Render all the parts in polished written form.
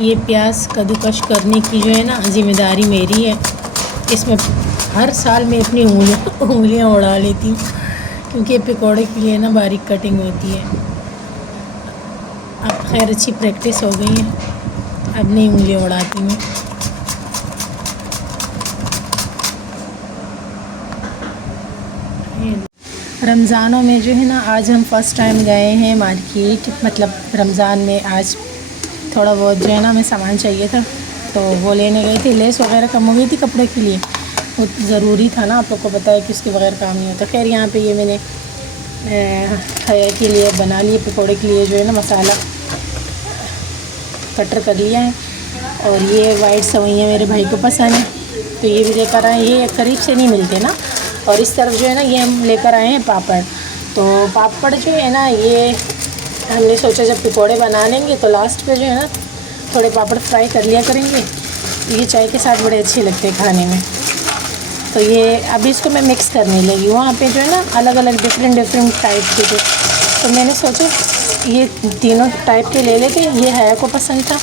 ये प्याज कद्दूकश करने की जो है ना ज़िम्मेदारी मेरी है। इसमें हर साल मैं अपनी उंगलियां उड़ा लेती हूँ, क्योंकि पकौड़े के लिए ना बारीक कटिंग होती है। अब खैर अच्छी प्रैक्टिस हो गई है, अब नहीं उंगलियां उड़ाती मैं। रमज़ानों में जो है ना, आज हम फ़र्स्ट टाइम गए हैं मार्केट। मतलब रमज़ान में आज थोड़ा बहुत जो है ना हमें सामान चाहिए था, तो वो लेने गए थे। लेस वगैरह कम हो गई थी कपड़े के लिए, वो ज़रूरी था ना, आप लोग को पता है कि उसके बगैर काम नहीं होता। खैर यहाँ पे ये मैंने हया के लिए बना लिए, पकौड़े के लिए जो है ना मसाला कटर कर लिया है। और ये वाइट सवैयाँ मेरे भाई को पसंद है, तो ये भी लेकर आए। ये करीब से नहीं मिलते ना। और इस तरफ जो है ना ये हम लेकर आए हैं पापड़। तो पापड़ जो है ना, ये हमने सोचा जब पकौड़े बना लेंगे तो लास्ट पे जो है ना थोड़े पापड़ फ्राई कर लिया करेंगे। ये चाय के साथ बड़े अच्छे लगते हैं खाने में। तो ये अभी इसको मैं मिक्स करने लगी। वहाँ पे जो है ना अलग अलग डिफरेंट टाइप के थे, तो मैंने सोचा ये तीनों टाइप के ले लेते। ये हया को पसंद था,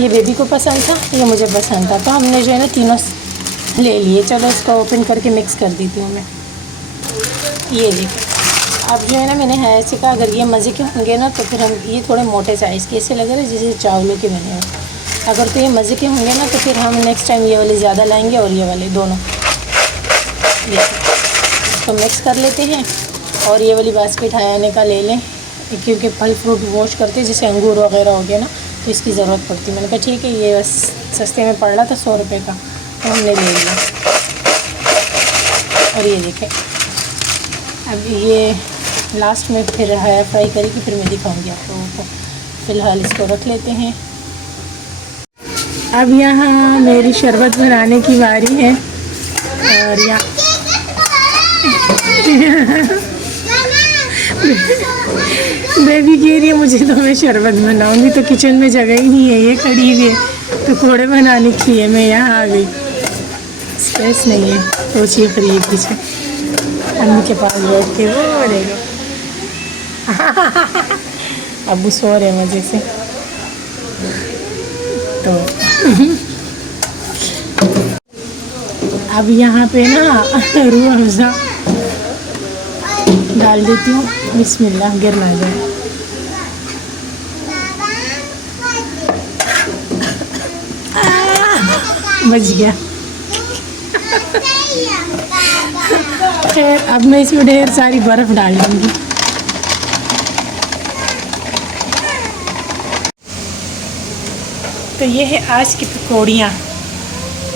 ये बेबी को पसंद था, ये मुझे पसंद था, तो हमने जो है ना तीनों ले लिए। चलो इसको ओपन करके मिक्स कर देती हूँ मैं। ये देखिए, अब जो है ना मैंने हया से कहा अगर ये मज़े के होंगे ना तो फिर हम ये थोड़े मोटे साइज़ के ऐसे लगे रहे जैसे चावलों के बने हो। अगर तो ये मज़े के होंगे ना तो फिर हम नेक्स्ट टाइम ये वाले ज़्यादा लाएंगे, और ये वाले दोनों। तो मिक्स कर लेते हैं। और ये वाली बास्केट हयाने का ले लें, क्योंकि फल फ्रूट वॉश करते जैसे अंगूर वगैरह हो गया ना, तो इसकी ज़रूरत पड़ती। मैंने कहा ठीक है, ये बस सस्ते में पड़ रहा था 100 रुपये का, तो हमने ले लिया। और ये देखें, अब ये लास्ट में फिर हया फ्राई करेगी, फिर मैं दिखाऊंगी आप लोगों को। फ़िलहाल इसको रख लेते हैं। अब यहाँ मेरी शरबत बनाने की बारी है। और यहाँ बेबी कह रही है मुझे तो मैं शरबत बनाऊंगी, तो किचन में जगह ही नहीं है, ये खड़ी हुई है पकौड़े बनाने के लिए। मैं यहाँ आ गई, स्पेस नहीं है, सोचिए फिर ये पीछे अम्मी के पास बैठ के वो देखो अबू सो रहे मज़े से। तो अब यहाँ पे ना रूह अफ़ज़ा डाल देती हूँ। बिस्मिल्लाह, गिर ना जाए। बच गया। खैर अब मैं इसमें ढेर सारी बर्फ़ डाल दूँगी। तो ये है आज की पकौड़ियाँ,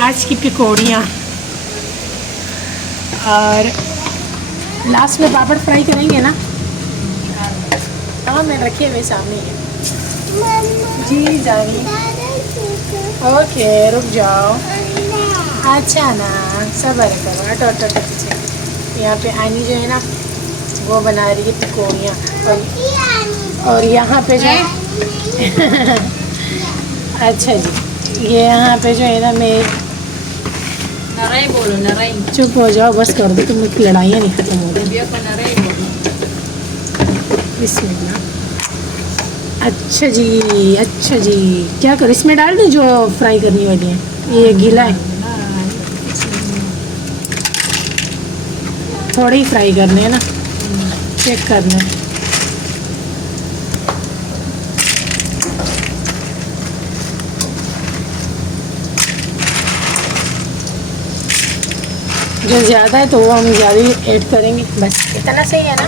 आज की पकौड़ियाँ। और लास्ट में पापड़ फ्राई करेंगे ना। हाँ, मैं रखिए मेरे सामने है जी। जाइए, ओके रुक जाओ। अच्छा ना, सब्र करो। हटो हटो हटो पीछे। यहाँ पे आनी जो है ना वो बना रही है पकौड़ियाँ। और यहाँ पे जो है अच्छा जी, ये यहाँ पे जो है ना मैं नराई बोलो, नराई। चुप हो जाओ, बस कर दो, तुम लड़ाइयाँ नहीं खत्म हो रही। नराई बोलो। बिस्मिल्लाह। अच्छा जी, अच्छा जी, क्या करूँ इसमें डाल दूँ जो फ्राई करनी वाली है? ये गीला है, थोड़े ही फ्राई करने हैं ना, चेक करना है। जो ज़्यादा है तो वो हम ज़्यादा ही ऐड करेंगे। बस इतना सही है ना?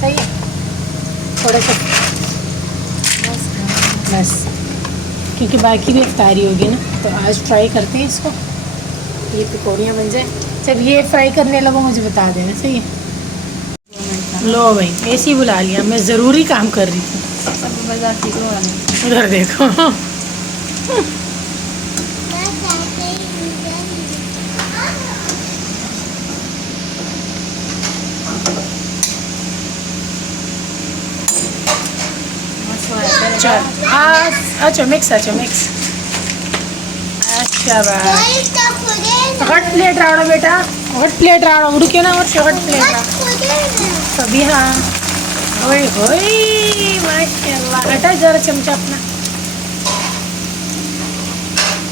सही है, थोड़ा सा बस, क्योंकि बाकी भी इफ्तारी होगी ना। तो आज ट्राई करते हैं इसको, ये पकौड़ियाँ बन जाए। जब ये फ्राई करने लगो मुझे बता देना, सही है? लो भाई, ऐसे ही बुला लिया, मैं ज़रूरी काम कर रही थी। उधर देखो अच्छा मिक्स, अच्छा मिक्स। अच्छा भाई, हट प्लेट रावड़ा बेटा, हट प्लेट रावड़ा, उड़ के ना हट प्लेट रावड़ा। तभी हाँ, ओए होए माशाल्लाह। हटा जरा चमचा अपना।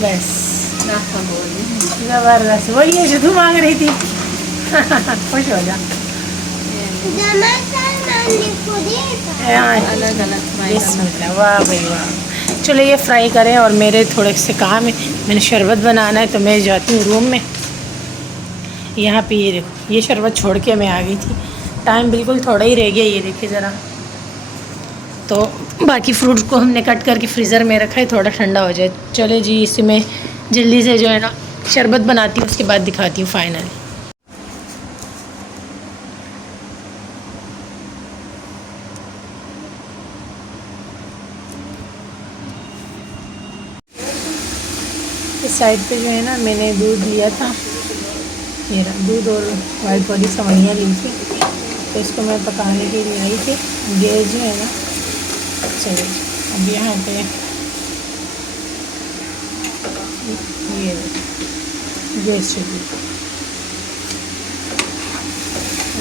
बस नाश्ता बोल रही हूँ। ज़बरदस्त, वही है जो तू मांग रही थी। खुश हो जा। हाँ, अलग अलग फ्राई करना। बिस्मिल्लाह, वाह भाई वाह। चलो ये फ्राई करें और मेरे थोड़े से काम है, मैंने शरबत बनाना है तो मैं जाती हूँ रूम में। यहाँ पे ये देखो, ये शरबत छोड़ के मैं आ गई थी, टाइम बिल्कुल थोड़ा ही रह गया। ये देखिए ज़रा, तो बाकी फ्रूट को हमने कट करके फ्रीज़र में रखा है, थोड़ा ठंडा हो जाए। चले जी, इसमें जल्दी से जो है ना शरबत बनाती हूँ, उसके बाद दिखाती हूँ फाइनल। इस साइड पे जो है ना मैंने दूध लिया था, ये रहा दूध, और वाइट वाली सेवइयाँ ली थी, तो इसको मैं पकाने के लिए आई थी। गैस जो है ना, चलिए अब यहाँ पे ये गैस चली,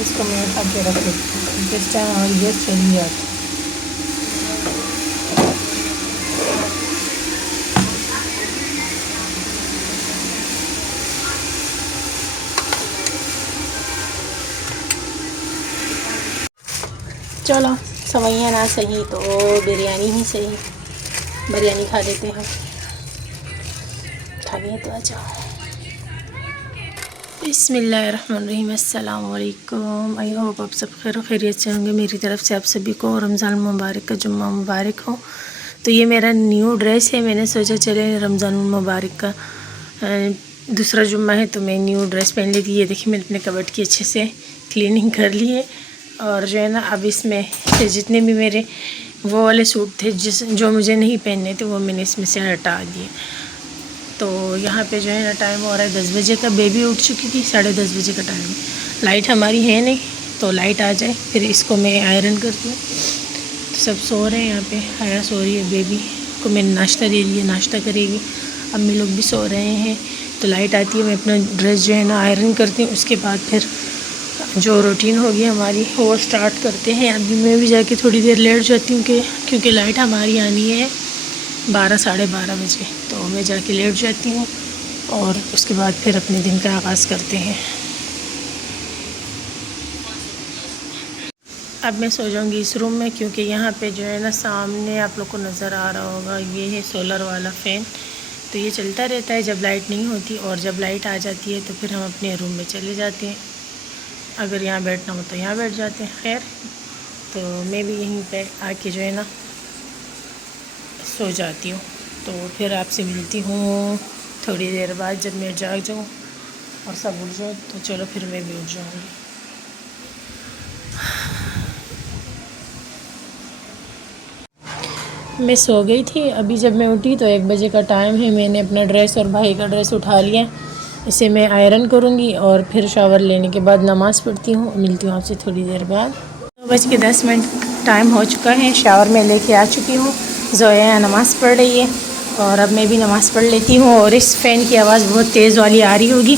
इसको मैं उठा के रख देती हूँ, जिस टाइम हमारी गैस चली जाती। चलो सेवइयाँ ना सही तो बिरयानी ही सही, बिरयानी खा लेते हैं। खानी है तो आ जाओ। बिस्मिल्लाहिर्रहमानिर्रहीम, अस्सलाम वालेकुम। आई होप आप सब खैर खैरियत से होंगे। मेरी तरफ से आप सभी को रमज़ान मुबारक का जुम्मा मुबारक हो। तो ये मेरा न्यू ड्रेस है, मैंने सोचा चले रमज़ान मुबारक का दूसरा जुम्मा है तो मैं न्यू ड्रेस पहन ली थी। ये देखिए मैंने अपने कबर्ड की अच्छे से क्लीनिंग कर ली है, और जो है ना अब इसमें से जितने भी मेरे वो वाले सूट थे जो मुझे नहीं पहनने थे, वो मैंने इसमें से हटा दिए। तो यहाँ पे जो है ना टाइम हो रहा है 10 बजे का, बेबी उठ चुकी थी, 10:30 बजे का टाइम है। लाइट हमारी है नहीं, तो लाइट आ जाए फिर इसको मैं आयरन करती हूँ। तो सब सो रहे हैं यहाँ पे, आया सो रही है, बेबी को मैंने नाश्ता दे दिया, नाश्ता करेगी। अम्मी लोग भी सो रहे हैं, तो लाइट आती है, मैं अपना ड्रेस जो है ना आयरन करती हूँ। उसके बाद फिर जो रूटीन होगी हमारी वो स्टार्ट करते हैं। अभी मैं भी जाके थोड़ी देर लेट जाती हूँ क्योंकि लाइट हमारी आनी है 12 साढ़े 12 बजे, तो मैं जाके लेट जाती हूँ और उसके बाद फिर अपने दिन का आगाज़ करते हैं। अब मैं सो जाऊँगी इस रूम में, क्योंकि यहाँ पे जो है ना सामने आप लोग को नज़र आ रहा होगा, ये है सोलर वाला फ़ैन, तो ये चलता रहता है जब लाइट नहीं होती, और जब लाइट आ जाती है तो फिर हम अपने रूम में चले जाते हैं। अगर यहाँ बैठना हो तो यहाँ बैठ जाते हैं। खैर, तो मैं भी यहीं पे आके जो है ना सो जाती हूँ। तो फिर आपसे मिलती हूँ थोड़ी देर बाद, जब मैं जाग जाऊँ और सब उठ जाए, तो चलो फिर मैं भी उठ जाऊँगी। मैं सो गई थी, अभी जब मैं उठी तो 1 बजे का टाइम है। मैंने अपना ड्रेस और भाई का ड्रेस उठा लिया, इसे मैं आयरन करूँगी और फिर शावर लेने के बाद नमाज़ पढ़ती हूँ। मिलती हूँ आपसे थोड़ी देर बाद। 9:10 टाइम हो चुका है, शावर में लेके आ चुकी हूँ। ज़ोया नमाज़ पढ़ रही है और अब मैं भी नमाज़ पढ़ लेती हूँ। और इस फ़ैन की आवाज़ बहुत तेज़ वाली आ रही होगी,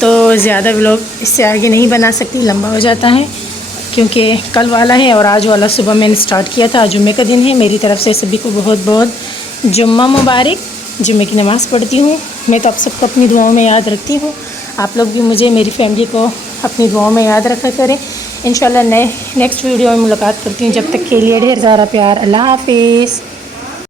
तो ज़्यादा व्लॉग इससे आगे नहीं बना सकती, लंबा हो जाता है, क्योंकि कल वाला है और आज वाला सुबह मैंने स्टार्ट किया था। जुम्मे का दिन है। मेरी तरफ से सभी को बहुत बहुत जुम्मा मुबारक। जुम्मे की नमाज़ पढ़ती हूँ। मैं तो आप सबको अपनी दुआओं में याद रखती हूँ, आप लोग भी मुझे, मेरी फैमिली को अपनी दुआओं में याद रखा करें। इंशाल्लाह नेक्स्ट वीडियो में मुलाकात करती हूँ। जब तक के लिए ढेर सारा प्यार। अल्लाह हाफिज़।